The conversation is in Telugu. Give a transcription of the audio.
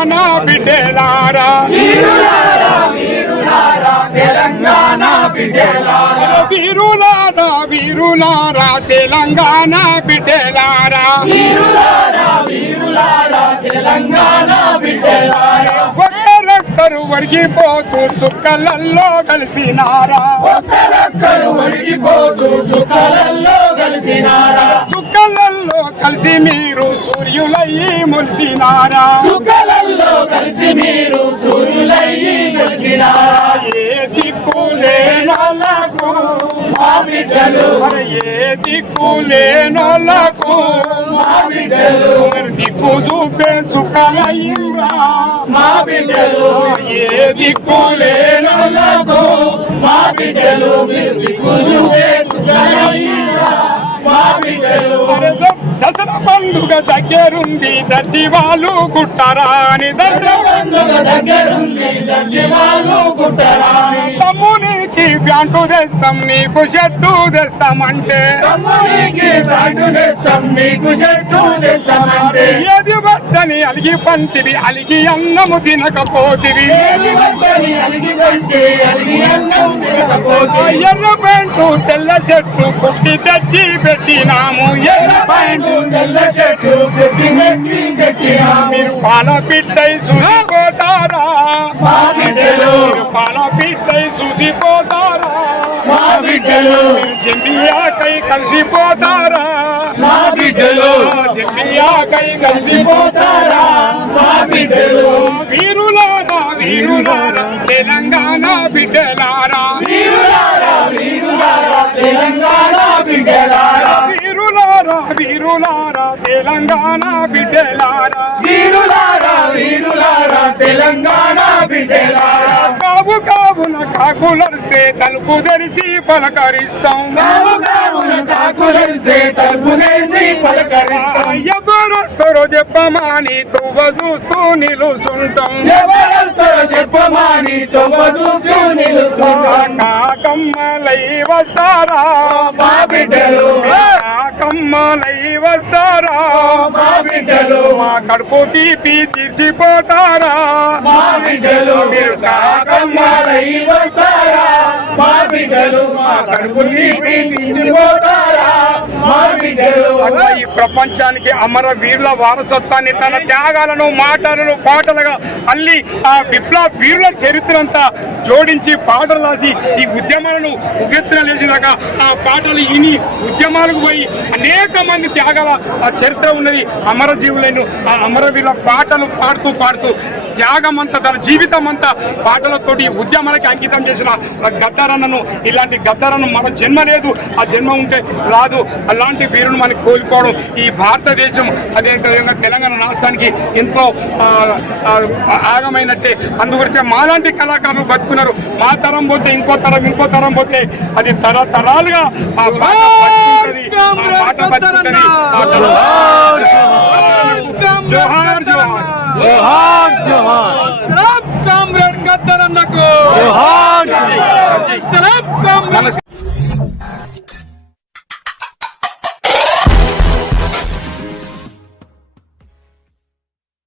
తెలంగాణ. బిడ్డలారా. తెలంగాణ బిడ్డలారా. వీరులారా వీరులారా. తెలంగాణ బిడ్డలారా. తెలంగాణ బిడ్డలారా. ఒక్కరొక్కరు ఒరిగిపోతూ సుక్కలల్లో కలిసినారా. ఒక్కరొక్కరు ఒడిగిపోతూ సుఖాలలో కలిసినారా. సుక్కలల్లో కలిసి మీరు సూర్యులయ్యి ములిసినారా. సుఖాలలో కలిసి మీరు సూర్యులయ్యి కలిసినారా ఏ దిక్కు లేనోళ్ళకు మా బిడ్డలు ఏ దిక్కు లేనోళ్ళకు మా బిడ్డలు దిక్కు చూపే సుఖలయ్యిందా మా బిడ్డలు ఏ దిక్కు లేనోళ్ళకు పండుగ దగ్గరుంది దర్జీ వాళ్ళు కుట్టరా అని దసరా పండుగ దగ్గరుంది దర్శనాలు కుట్టరాని తమ్మునికి ప్యాంటు తెస్తాం నీకు షర్టు తెస్తామంటే. ఏది వద్దని అలిగి పంటివి అలిగి అన్నము తినకపోతివి. పంటే ఎర్ర ప్యాంటు తెల్ల చెట్టు కుట్టి తెచ్చి పెట్టినాము. ఎర్ర పాల పిట్టై చూసిపోతారా మా బిడ్డలు. పాల పిట్టై చూసిపోతారా మా బిడ్డలు. జంబియాకై కలిసిపోతారా? మా బిడ్డలు. జంబియాకై కలిసిపోతారా? పోతారా మా బిడ్డలు. వీరులారా వీరులారా తెలంగాణ బిడ్డలారా. వీరులారా వీరులారా తెలంగాణ బిడ్డలారా. వీరులారా వీరులారా. తెలంగాణ బిడ్డలారా. వీరులారా వీరులారా తెలంగాణ బిడ్డలారా. కావు కావున కాకులరిస్తే తలుపు తెరిచి పలకరిస్తాం. కావు కావున కాకులరిస్తే తలుపు వేసి పలకరిస్తాం. ఎవరొస్తారో చెప్పమాని తువ్వ చూస్తూ నిలుసుంటాం ఎవరొస్తారో చెప్పమాని తొమ్మ చూసి నిలుస్తున్నాం కాకమ్మలై వస్తారా. మా బిడ్డలు కాకమ్మలై వస్తారా? మా బిడ్డలు మా కడుపు తీపి తీర్చిపోతారా? మా బిడ్డలు మీరు కాకమ్మాలై వస్తారా? మా బిడ్డలు మా కడుపు తీపి తీర్చిపోతారా? ప్రపంచానికి అమర వీరుల వారసత్వాన్ని తన త్యాగాలను మాటలను పాటలుగా అల్లి ఆ విప్లవ వీరుల చరిత్ర అంతా జోడించి పాటలు రాసి ఈ ఉద్యమాలను ఉవ్వెత్తున లేచేదాకా ఆ పాటలు ఇని ఉద్యమాలకు పోయి అనేక మంది త్యాగాల ఆ చరిత్ర ఉన్నది. అమరజీవులను ఆ అమరవీరుల పాటలు పాడుతూ పాడుతూ త్యాగం అంతా తన జీవితం అంతా పాటలతోటి ఉద్యమాలకి అంకితం చేసిన గద్దరన్నను ఇలాంటి గద్దరను మన జన్మ లేదు. ఆ జన్మ ఉంటే రాదు. అలాంటి వీరుని మనకి కోల్పోవడం ఈ భారతదేశం అదే విధంగా తెలంగాణ రాష్ట్రానికి ఎంతో ఆగమైనట్టే. అందుగురించే మాలాంటి కళాకారులు బతుకున్నారు. మా తరం పోతే ఇంకో తరం ఇంకో తరం పోతే అది తరతరాలుగా ఆ పాట బతుకుంటది. ఆ పాట బతుకుంటది. ఆ తరం- జోహార్ జోహార్. కామ్రేడ్ గద్దరన్నకు కామ్రేడ్.